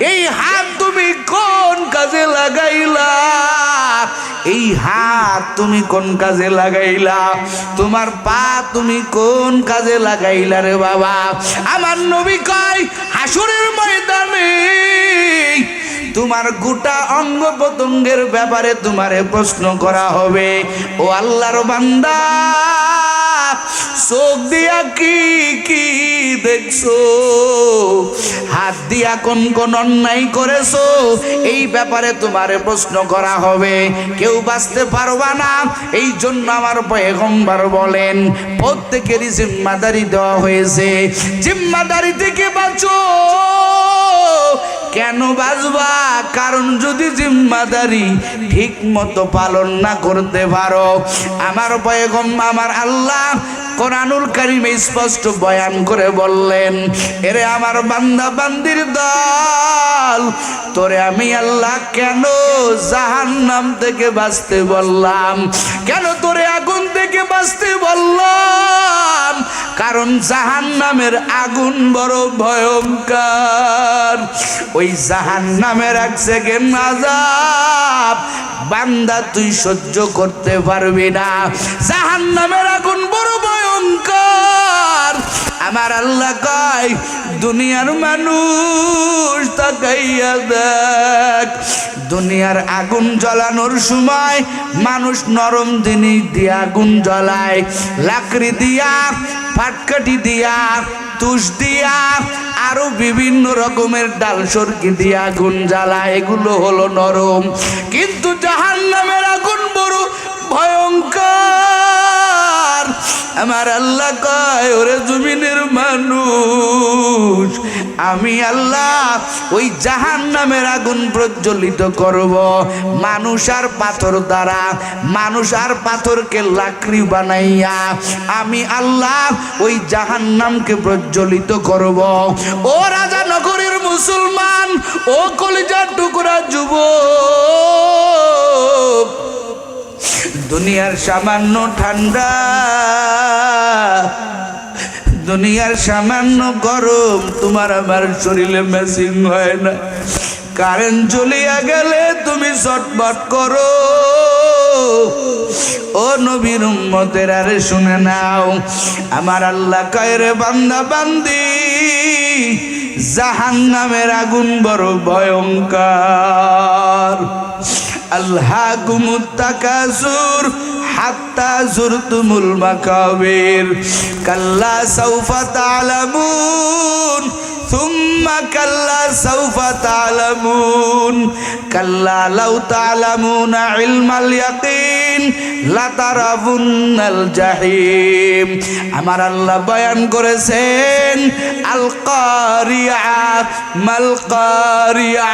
এই হাত তুমি কোন কাজে লাগাইলা? এই হাত তুমি কোন কাজে লাগাইলা? তোমার পা তুমি কোন কাজে লাগাইলা রে বাবা? আমার নবী কয়, হাসুরের ময়দানে তোমার গোটা অঙ্গ প্রত্যঙ্গের ব্যাপারে তোমারে প্রশ্ন করা হবে। ও আল্লাহর বান্দা, চোখ দিয়া কি কি দেখছ? হাত দিয়া কোন কোন অন্যায় করেছ? এই ব্যাপারে তোমারে প্রশ্ন করা হবে। কেউ বাঁচতে পারবা না। এই জন্য আমার পয়গম্বর বলেন, প্রত্যেকেরই জিম্মাদারি দেওয়া হয়েছে। জিম্মাদারি থেকে বাঁচো? কেন বাজবা? কারণ যদি জিম্মাদারি ঠিক মতো পালন না করতে পারো, আমার বয়গম আমার আল্লাহ কোরআনুল কারিমে স্পষ্ট বয়ান করে বললেন, এরে আমার বান্দা, বান্দির দল, তোরে আমি আল্লাহ কেন জাহান্নাম থেকে বাঁচতে বললাম? কেন তোরে আগুন থেকে বাঁচতে বললাম? কারণ জাহান্নামের আগুন বড় ভয়ঙ্কর। ওই জাহান্নামের এক সেকেন্ড আজাব বান্দা তুই সহ্য করতে পারবি না। জাহান্নামের আগুন বড় ভয়ঙ্কর। আমার আল্লাহ কয়, দুনিয়ার মানুষ তাকাইয়া দেখ। দুনিয়ার আগুন জ্বালানোর সময় মানুষ নরম জিনিস দিয়ে আগুন জ্বলায়। লাকড়ি দিয়া ফাটকাটি দিয়া, তুষ দিয়া, আরও বিভিন্ন রকমের ডাল সরকি দিয়ে আগুন জ্বালায়। এগুলো হলো নরম। কিন্তু জাহান নামের আগুন বড় ভয়ঙ্কর। আমার আমার আল্লাহ কয়, ওরে জমিনের মানুষ, আমি আল্লাহ ওই জাহান নামের আগুন প্রজ্বলিত করব। মানুষ আর পাথর দ্বারা, মানুষ আর পাথরকে লাকড়ি বানাইয়া আমি আল্লাহ ওই জাহান নামকে প্রজ্বলিত করব। ও রাজা নগরীর মুসলমান, ও কলিজার টুকরা যুবক দুনিয়ার সামান্য ঠান্ডা, দুনিয়ার সামান্য গরম, তোমার আমার শরীরে মেশিং হয় না। কারেন্ট চলিয়া গেলে তুমি চটপট করো। ও নবীর উম্মতের আরে শুনে নাও, আমার আল্লাহ কয়রে বান্দা, বান্দি জাহান নামের আগুন বড় ভয়ঙ্কর। আল্লাহ কুমুত্তাকাসুর হাত্তা জুরতুমুল মাকাবির কাল্লা সাউফা তালামুন ثم كلا سوف تعلمون كلا لو تعلمون علم اليقين لترون الجحيم আমার আল্লাহ বয়ান করেছেন আল কারিয়া মাল কারিয়া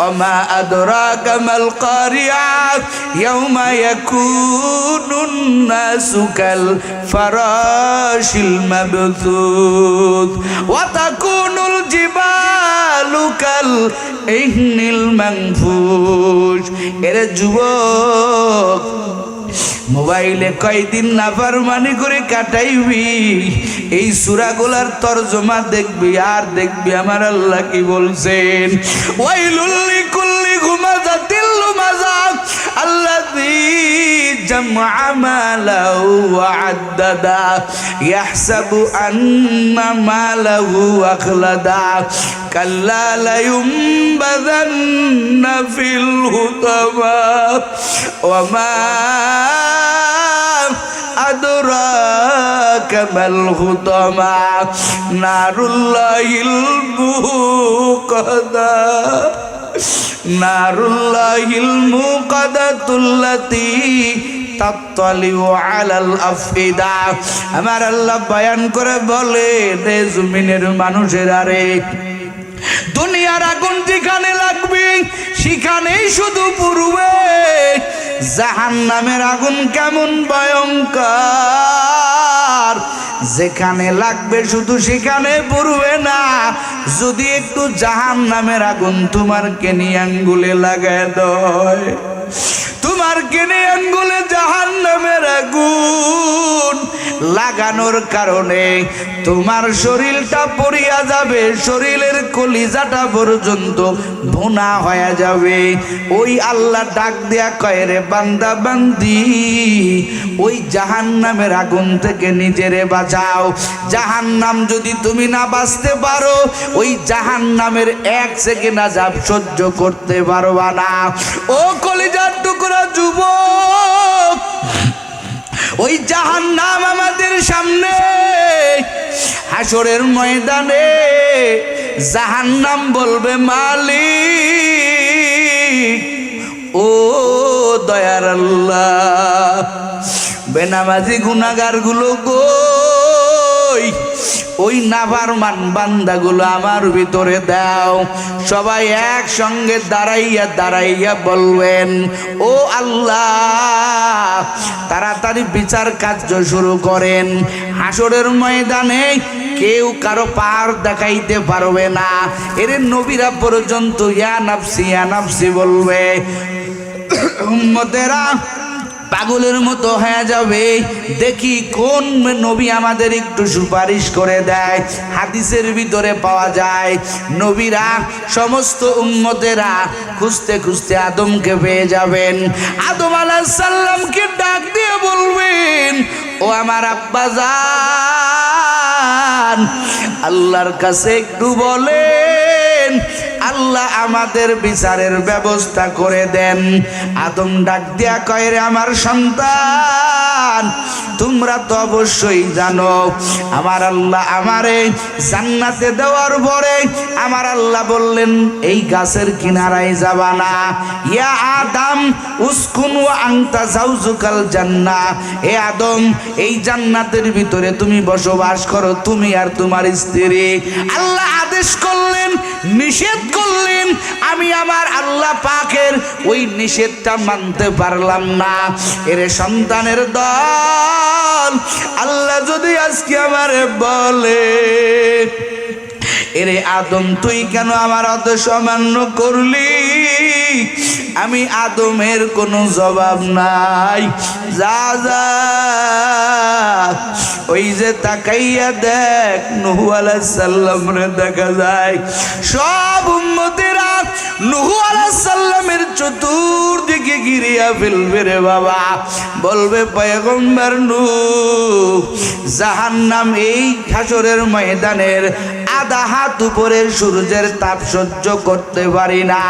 وما أدراك ما القارعة يوم يكون الناس كالفراش المبثوث وتكون তাকুনুল ইহনিল যুবক, মোবাইলে কয়দিন না পারমানি করে কাটাইবি? এই সুরাগুলার তর্জমা দেখবি, আর দেখবি আমার আল্লাহ কি বলছেন? ওয়াইলুল্লি কুল্লি গুমাজা তিল্লু মাজা جمع ماله وعددا. يحسب أن ماله أخلدا. كلا لينبذن في الهتمى وما أدراك ما الهتمى نار الله الموقدة. نار الله الموقدة التي আমার আল্লাহ বয়ান করে বলে রে জমিনের মানুষের আরে দুনিয়ার আগুন যেখানে লাগবে, সেখানেই শুধু পুরবে জাহান নামের আগুন কেমন ভয়ঙ্কর। যেখানে লাগবে শুধু সেখানে পুরবে না। যদি একটু জাহান নামের আগুন তোমার কেনি আঙ্গুলে লাগায় দেয় তোমার কেনে আঙ্গুলে জাহান নামের আগুন লাগানোর কারণে তোমার শরীরটা পড়িয়া যাবে, শরীরের কলিজাটা পর্যন্ত ভুনা হয়ে যাবে। ওই আল্লাহ ডাক দেয়া কয়, রে বান্দা, বান্দি, ওই জাহান নামের আগুন থেকে নিজেরে বাঁচাও। জাহান নাম যদি তুমি না বাঁচতে পারো, ওই জাহান নামের এক সেকেন্ড আজাব সহ্য করতে পারবা না। ও কলিজার টুকরা যুবক, ওই জাহান নাম আমাদের সামনে হাসরের ময়দানে জাহান নাম বলবে মালি ও দয়ার আল্লাহ, বেনামাজি গুনাগারগুলো কই ওই নাভার মান বান্দাগুলো আমার ভিতরে দাও। সবাই একসঙ্গে দাঁড়াইয়া দাঁড়াইয়া বলবেন, ও আল্লাহ! তাড়াতাড়ি বিচার কার্য শুরু করেন। হাসরের ময়দানে কেউ কারও পার দেখাইতে পারবে না। এর নবীরা পর্যন্ত, ইয়া নাফসি ইয়া নাফসি, বলবে। উম্মতেরা পাগলের মতো হয়ে যাবে। দেখি কোন নবী আমাদের একটু সুপারিশ করে দেয়। হাদিসের ভিতরে পাওয়া যায়, নবীরা সমস্ত উম্মতেরা খুঁজতে খুঁজতে আদমকে পেয়ে যাবেন। আদম আলাহিসাল্লামকে ডাক দিয়ে বলবেন, ও আমার আব্বা যান আল্লাহর কাছে একটু বলেন, আল্লাহ আমাদের বিচারের ব্যবস্থা করে দেন। আদম ডাক দিয়া কয়, রে আমার সন্তান, তোমরা তো অবশ্যই জানো, আমার আল্লাহ আমারে জান্নাতে দেওয়ার পরে আমার আল্লাহ বললেন, এই গাছের কিনারায় যাবা না। ইয়া আদম, উসকুন আংতা জাউজুকাল জান্না এ আদম, এই জান্নাতের ভিতরে তুমি বসবাস করো, তুমি আর তোমার স্ত্রী। আল্লাহ আদেশ করলেন, নিষেধ করলেন আমি আমার আল্লাহ পাকের ওই নিষেধটা মানতে পারলাম না। এর সন্তানের দল, আল্লাহ যদি আজকে আমারে বলে এরে আদম, তুই কেন আমার অত অমান্য করলি? আমি আদমের কোনো জবাব নাই। যা যা। ওই যে তাকাইয়া দেখ, নুহু আলাইসাল্লামরে দেখা যায়। সব উম্মতেরা নুহু আলাইসাল্লামের চতুর্দিকে গিরিয়া ফেলবে রে বাবা। বলবে, পয়গম্বর নু জাহান্নাম এই হাসরের ময়দানের আধা হাত উপরের সূর্যের তাপ সহ্য করতে পারি না।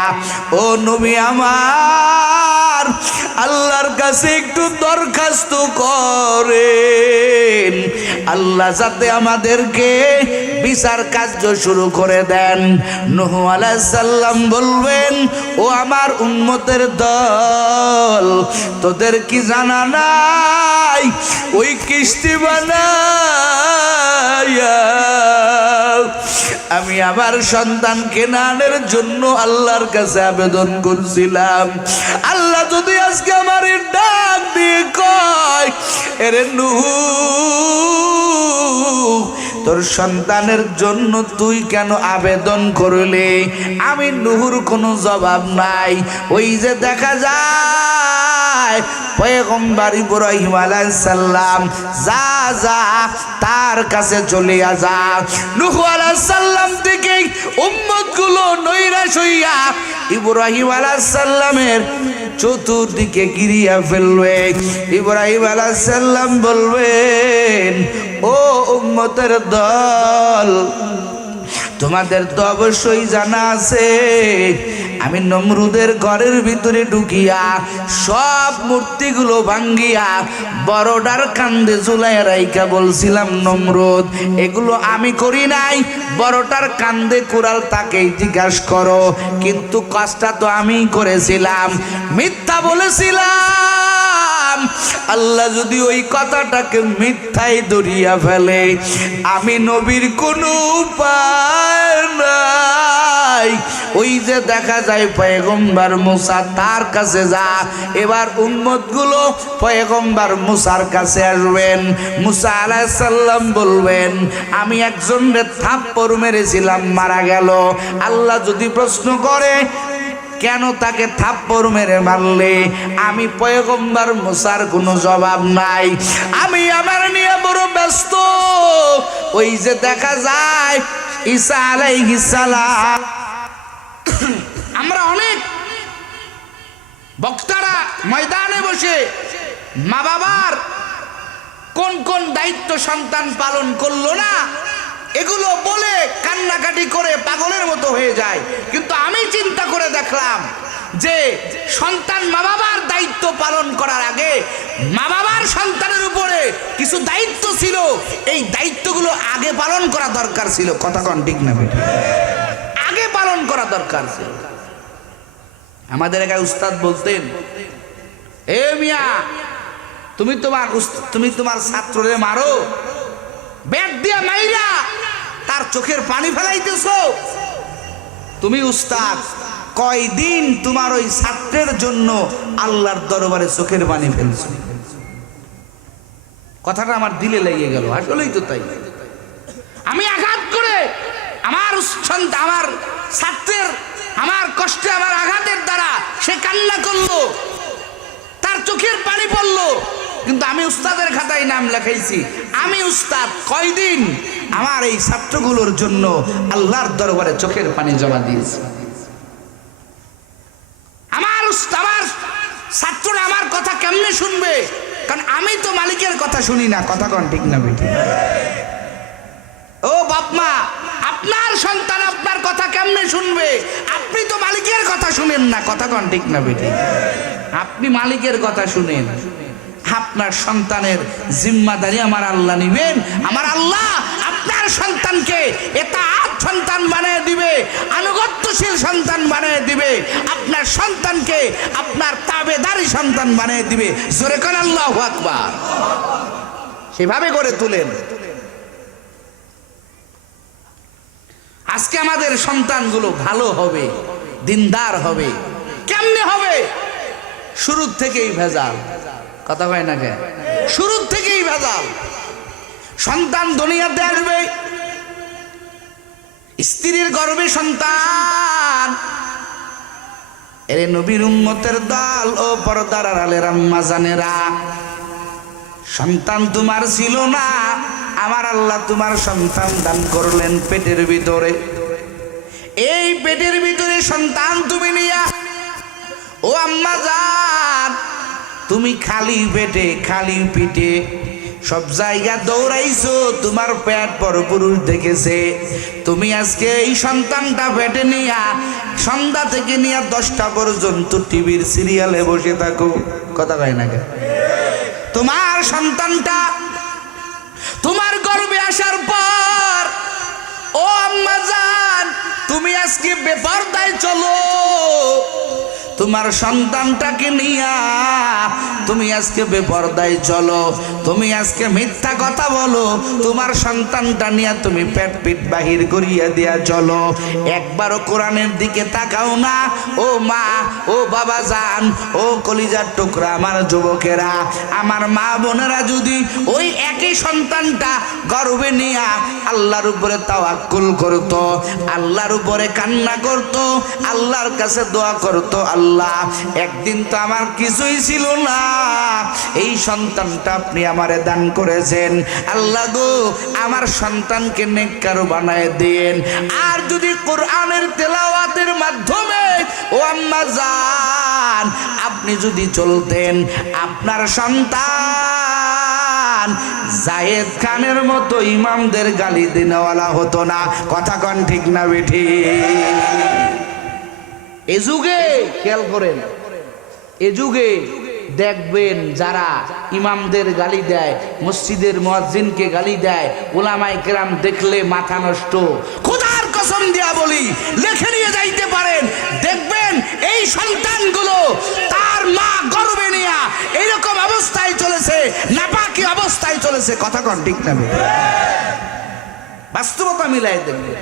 ও নবী আমার, আল্লাহর কাছে একটু দরখাস্ত করেন। আল্লাহ যাতে আমাদেরকে বিচার কার্য শুরু করে দেন। নহু সাল্লাম বলবেন, ও আমার উন্মতের দল, তোদের কি জানা নাই? ওই কিস্তি বানায়া আমি আমার সন্তান কেনানের জন্য আল্লাহর কাছে আবেদন করছিলাম। আল্লাহ যদি আজকে আমার ডাক দিয়ে কয়, এরে নুহু তোর সন্তানের জন্য তুই কেন আবেদন করলে? আমি নুহুর কোনো জবাব নাই। ওই যে দেখা যায়, পয়গম্বর ইব্রাহিম আলাইহিস সালাম যা যা, তার কাছে চলে যা নূহ আলাইহিস সালাম থেকে উম্মতগুলো নৈরাশ হইয়া ইব্রাহিম আলাইহিস সালামের চতুর্দিকে গিরিয়া ফেলবে। ইব্রাহিম আলাইহিস সালাম বলবেন ও উম্মতের দল। তোমাদের তো অবশ্যই জানা আছে, আমি নমরুদের ঘরের ভিতরে ঢুকিয়া সব মূর্তিগুলো ভাঙ্গিয়া বড়ডার কান্দে ঝুলাই রাইকা বলছিলাম, নমরুদ, এগুলো আমি করি নাই। বড়টার কান্দে কুড়াল তাকেই জিজ্ঞাসা করো। কিন্তু কাজটা তো আমি করেছিলাম, মিথ্যা বলেছিলাম। আল্লাহ যদি ওই কথাটাকে মিথ্যাই ধরিয়া ফেলে, আমি নবীর কোনো উপায় ওই যে দেখা যায় পয়গম্বার মুসা তার কাছে যা, এবার উম্মতগুলো পয়গম্বার মুসার কাছে আসবেন। মুসা আলাইসাল্লাম বলবেন, আমি একজনের থাপ্পড় মেরেছিলাম, মারা গেল। আল্লাহ যদি প্রশ্ন করে কেন তাকে থাপ্পড় মেরে মারলে? আমি পয়গম্বর মুসার কোনো জবাব নাই। আমি আমার নিয়ে বড় ব্যস্ত। ওই যে দেখা যায়, ঈসা আলাইহিস সালাম। আমরা অনেক বক্তারা ময়দানে বসে মা বাবার কোন কোন দায়িত্ব সন্তান পালন করল না? এগুলো বলে কান্নাকাটি করে পাগলের মতো হয়ে যায়। কিন্তু আমি চিন্তা করে দেখলাম যে সন্তান মা বাবার দায়িত্ব পালন করার আগে মা বাবার সন্তানের উপরে কিছু দায়িত্ব ছিল। এই দায়িত্বগুলো আগে পালন করা দরকার ছিল। কথা কন ঠিক না আগে পালন করা দরকার ছিল। আমাদের একা উস্তাদ বলতেন, এ মিয়া, তুমি তোমার তুমি তোমার ছাত্ররে মারো ব্যাট দিয়ে মাইরা তার চোখের পানি ফেলাইতেছো। তুমি উস্তাদ, কয়দিন তোমার ওই ছাত্রের জন্য আল্লাহর দরবারে চোখের পানি ফেলছো? কথাটা আমার দিলে লেগে গেল, আসলেই তো তাই। আমি আঘাত করে আমার সন্তান আমার ছাত্রের, আমার কষ্টে, আমার আঘাতের দ্বারা সে কান্না করল, তার চোখের পানি পড়ল। কিন্তু আমি উস্তাদের খাতায় নাম লেখাইছি। আমি উস্তাদ কয়দিন? আমার এই ছাত্রগুলোর জন্য আল্লাহর দরবারে চোখের পানি জমা দিয়েছি। আমার আমার ছাত্ররা আমার কথা কেমনে শুনবে? কারণ আমি তো মালিকের কথা শুনি না, কথা কন ঠিক না বেটি ও বাপমা আপনার সন্তান আপনার কথা কেমনে শুনবে? আপনি তো মালিকের কথা শুনেন না, কথা কন ঠিক না বেটি আপনি মালিকের কথা শুনেন। আপনার সন্তানের জিম্মাদারি আমার আল্লাহ নিবেন। আমার আল্লাহ আপনার সন্তানকে এটা সন্তান বানিয়ে দিবে, আনুগত্যশীল সন্তান বানিয়ে দিবে, আপনার সন্তানকে আপনার তাবেদারি সন্তান বানিয়ে দিবে। জোরে কন আল্লাহ আকবার। সেভাবে করে তুলেন। আজকে আমাদের সন্তানগুলো ভালো হবে, দিনদার হবে, কেমনে হবে? শুরুর থেকেই ভেজাল। কথা হয় না কে? শুরুর থেকেই ভেজাল। সন্তান দুনিয়াতে আসবে। স্ত্রীর গর্বে সন্তান। এরে নবীর উম্মতের দল ও পর্দার আলের আম্মা জানেরা, সন্তান তোমার ছিল না, আমার আল্লাহ তোমার সন্তান দান করলেন পেটের ভিতরে। এই পেটের ভিতরে সন্তান তুমি নিয়া। ও আম্মা জান তুমি খালি পেটে, খালি পিঠে। সব জায়গা দৌড়াইছো, তোমার পেট বড় পুরুষ দেখেছে। তুমি আজকে এই সন্তানটা পেটে নিয়া, সন্ধ্যা থেকে নিয়ে দশটা পর্যন্ত টিভির সিরিয়ালে বসে থাকো। কথা কয় না? তোমার সন্তানটা তোমার গর্বে আসার পর, ও আম্মা জান, তুমি আজকে বেপরদায় চলো। তোমার সন্তানটাকে নিয়া তুমি আজকে বেপরদায় চলো, তুমি আজকে মিথ্যা কথা বলো, তোমার সন্তানটা নিয়ে তুমি পেট পিট বাহির করিয়া দিয়া চলো। একবারও কোরআনের দিকে তাকাও না, ও মা, ও বাবা যান ও কলিজার টুকরা আমার যুবকেরা। আমার মা বোনেরা যদি ওই একই সন্তানটা গর্বে নিয়া আল্লাহর উপরে তাওয়াক্কুল করতো, আল্লাহর উপরে কান্না করতো, আল্লাহর কাছে দোয়া করতো, আল্লাহ, একদিন তো আমার কিছুই ছিল না। এই সন্তানটা আপনি আমারে দান করেছেন। আল্লাহ গো, আমার সন্তানকে নেককার বানায় দিন। আর যদি কোরআনের তেলাওয়াতের মাধ্যমে, ও আম্মা যান আপনি যদি চলতেন, আপনার সন্তান জায়েদ খানের মতো ইমামদের গালি দিনওয়ালা হতো না। কথা কন ঠিক না বেঠি। এ যুগে, খেয়াল করেন, এ যুগে দেখবেন যারা ইমামদের গালি দেয়, মসজিদের মুয়াজ্জিনকে গালি দেয় ওলামাই কেরাম দেখলে মাথা নষ্ট। খোদার কসম দিয়া বলি, লেখে নিয়ে যাইতে পারেন। দেখবেন এই সন্তানগুলো তার মা গর্বে নিয়া এইরকম অবস্থায় চলেছে, নাপাকি অবস্থায় চলেছে। কথা কন ঠিক না বাস্তবতা মিলাই দেবেন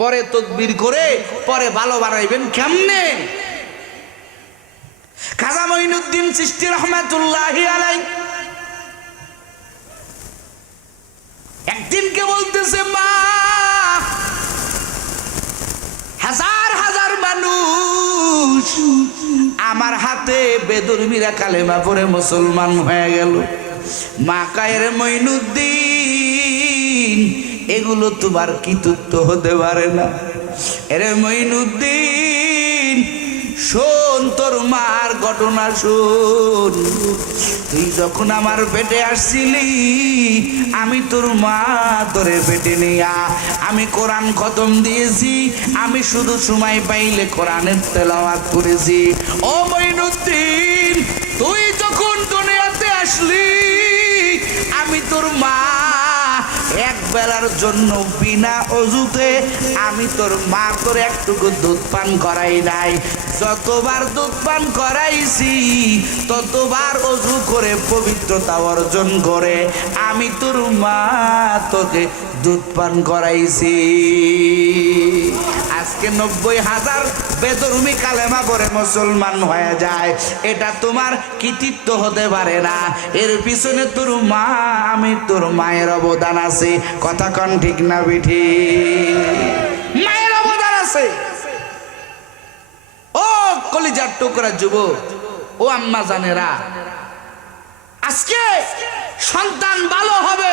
পরে তদবির করে, পরে ভালো বাড়াইবেন কেমনে? খাজা মঈনুদ্দিন সৃষ্টি রহমাতুল্লাহ আলাই একদিনকে বলতেছে, মা, হাজার হাজার মানুষ আমার হাতে বেদুর্মীরা কালেমা পরে মুসলমান হয়ে গেল। মা কায়ের মইনুদ্দিন এগুলো তোমার কৃতিত্ব হতে পারে না। এরে মইনুদ্দিন শোন তোর মার ঘটনা শোন। তুই যখন আমার পেটে আসছিলি, আমি তোর মা তোরে পেটে নিয়া আমি কোরআন খতম দিয়েছি, আমি শুধু সময় পাইলে কোরআনের তেলাওয়াত করেছি। ও মইনুদ্দিন তুই যখন দুনিয়াতে আসলি, আমি তোর মা এক বেলার জন্য বিনা অজুতে আমি তোর মা তোর একটুকু দুধ পান করাই নাই। যতবার দুধ পান করাইছি, ততবার অজু করে পবিত্রতা অর্জন করে। আমি তোর মা, তোকে দুধ পান করাইছি। আজকে নব্বই হাজার বেদরুমি কালেমা পরে মুসলমান হয়ে যায়। এটা তোমার কৃতিত্ব হতে পারে না। এর পিছনে তোর মা, আমি তোর মায়ের অবদান আছে। কথা কন ঠিক না, বিঠি? মায়ের অবদান আছে। কলিজার টুকরা যুবক, ও আম্মা জানেরা, আজকে সন্তান ভালো হবে,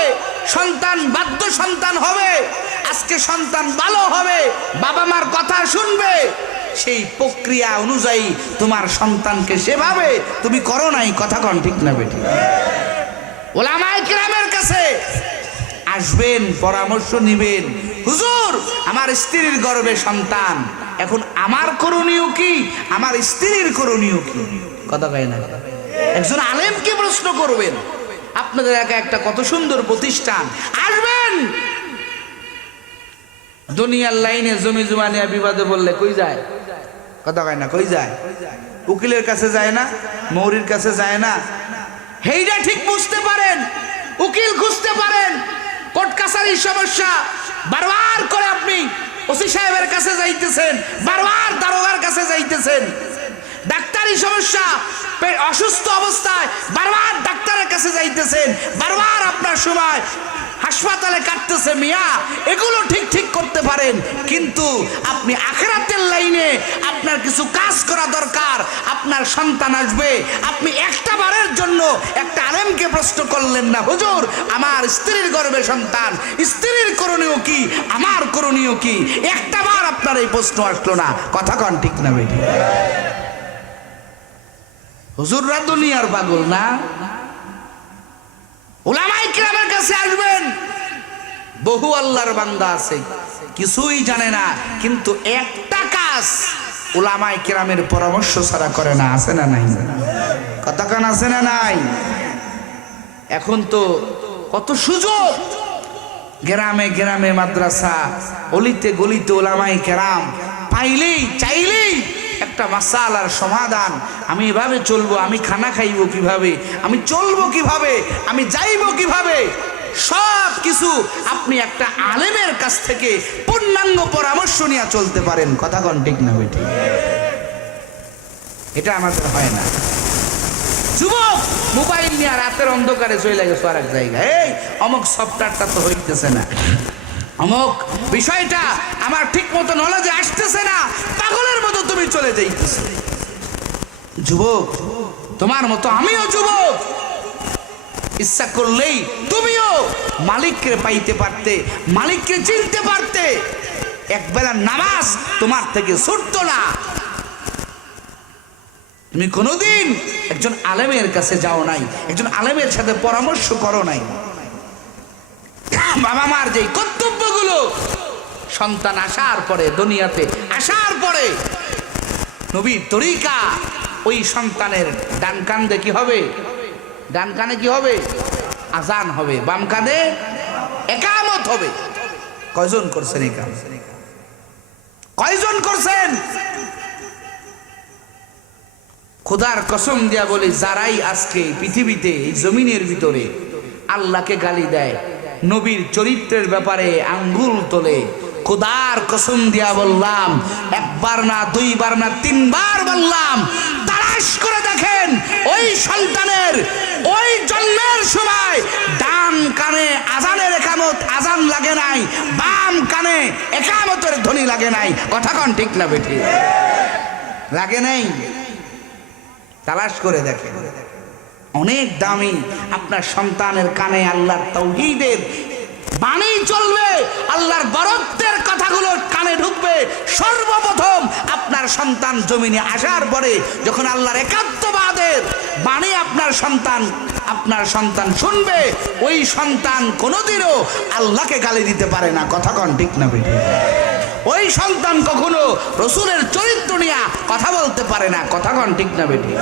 সন্তান বাধ্য সন্তান হবে, আজকে সন্তান ভালো হবে বাবা মার কথা শুনবে, সেই প্রক্রিয়া অনুযায়ী তোমার সন্তানকে সেভাবে তুমি করো নাই, কথা কন ঠিক না বেটি ওলামায় গ্রামের কাছে আসবেন, পরামর্শ নিবেন। হুজুর, আমার স্ত্রীর গর্বে সন্তান। এখন আমার করণীয় কি? আমার স্ত্রীর করণীয় কি? কথা কয় না। একজন আলেমকে প্রশ্ন করবেন। আপনাদের একা একটা কত সুন্দর প্রতিষ্ঠান। আসবেন! দুনিয়ার লাইনে জমি জমা নিয়ে বিবাদে বললে কই যায়? কথা কয় না কই যায়? উকিলের কাছে যায় না মৌরির কাছে যায় না। হেইটা ঠিক বুঝতে পারেন উকিল খুঁজতে পারেন। কোর্ট কাছারির সমস্যা বারবার করে আপনি ওসি সাহেবের কাছে যাইতেছেন বারবার দারোগার কাছে যাইতেছেন। ডাক্তারি সমস্যা অসুস্থ অবস্থায় বারবার ডাক্তারের কাছে যাইতেছেন, বারবার আপনার সময় হাসপাতালে কাটতেছে মিয়া, এগুলো ঠিক ঠিক করতে পারেন, কিন্তু আপনি আখেরাতের লাইনে আপনার কিছু কাজ করা দরকার, আপনার সন্তান আসবে, আপনি একটা বারের জন্য একটা আলেমকে প্রশ্ন করলেন না, হুজুর, আমার স্ত্রীর গর্ভে সন্তান, স্ত্রীর করণীয় কি, আমার করণীয় কি? একটা বার আপনার এই প্রশ্ন আসলো না, কথা কন ঠিক না বেটি হুজুররা দুনিয়ার পাগল না? ওলামাই কিরামের কাছে আসবেন। বহু আল্লাহর বান্দা আছে, কিছুই জানে না, কিন্তু একটা কাজ ওলামাই কিরামের পরামর্শ ছাড়া করে না, আছে না নাই? কতক্ষণ আছে না নাই? এখন তো কত সুযোগ। গ্রামে গ্রামে মাদ্রাসা, অলিতে গলিতে ওলামাই কেরাম, পাইলেই, চাইলেই একটা মাসালার সমাধান। আমি এভাবে চলবো, আমি খানা খাইবো কীভাবে? আমি চলবো কীভাবে? আমি যাইবো কীভাবে? সব কিছু আপনি একটা আলেমের কাছ থেকে পূর্ণাঙ্গ পরামর্শ নিয়ে চলতে পারেন। কথা কন ঠিক না বেটি এটা আমাদের হয় না। যুবক, মোবাইল নিয়ে রাতের অন্ধকারে চলে গেছো আর এক জায়গায়। এই, অমুক সফটওয়্যারটা তো হইতেছে না। অমুক বিষয়টা আমার ঠিক মতো নলেজে আসতেছে না। পাগলের তুমি চলে যাইতেছে। যুবক, তোমার মতো আমিও যুবক। ইচ্ছা করলেই তুমিও মালিককে পাইতে পারতে, মালিককে চিনতে পারতে। একবেলা নামাজ তোমার থেকে ছুটতো না। তুমি কোনোদিন একজন আলেমের কাছে যাও নাই, একজন আলেমের সাথে পরামর্শ করো নাই। বাবা মার যে কর্তব্যগুলো সন্তান আসার পরে, দুনিয়াতে আসার পরে। নবীর তরিকা ওই সন্তানের ডান কান্দে কি হবে? ডান কানে কি হবে? আজান হবে। বাম কাঁধে একামত হবে। কয়জন করছেন একাম কয়জন করছেন? খোদার কসম দিয়া বলে, যারাই আজকে পৃথিবীতে, এই জমিনের ভিতরে আল্লাহকে গালি দেয়, নবীর চরিত্রের ব্যাপারে আঙ্গুল তোলে খোদার কসম দিয়া বললাম, একবার না দুইবার না তিনবার বললাম, তালাশ করে দেখেন, ওই সন্তানের, ওই জন্মের সময় ডান কানে আজানের একামত, আজান লাগে নাই, বাম কানে একামতের ধ্বনি লাগে নাই। কথা কন ঠিক না বেঠি? লাগে নাই? তালাশ করে দেখেন। অনেক দামি আপনার সন্তানের কানে আল্লাহর তৌহিদের বাণী চলবে, আল্লাহর বরত্বের কথাগুলো কানে ঢুকবে। সর্বপ্রথম আপনার সন্তান জমিনে আসার পরে যখন আল্লাহর একাত্মবাদের বাণী আপনার সন্তান আপনার সন্তান শুনবে, ওই সন্তান কোনোদিনও আল্লাহকে গালি দিতে পারে না। কথা কন, ঠিক না বেটি ওই সন্তান কখনো রসুলের চরিত্র নিয়ে কথা বলতে পারে না। কথা কন, ঠিক না বেঠিক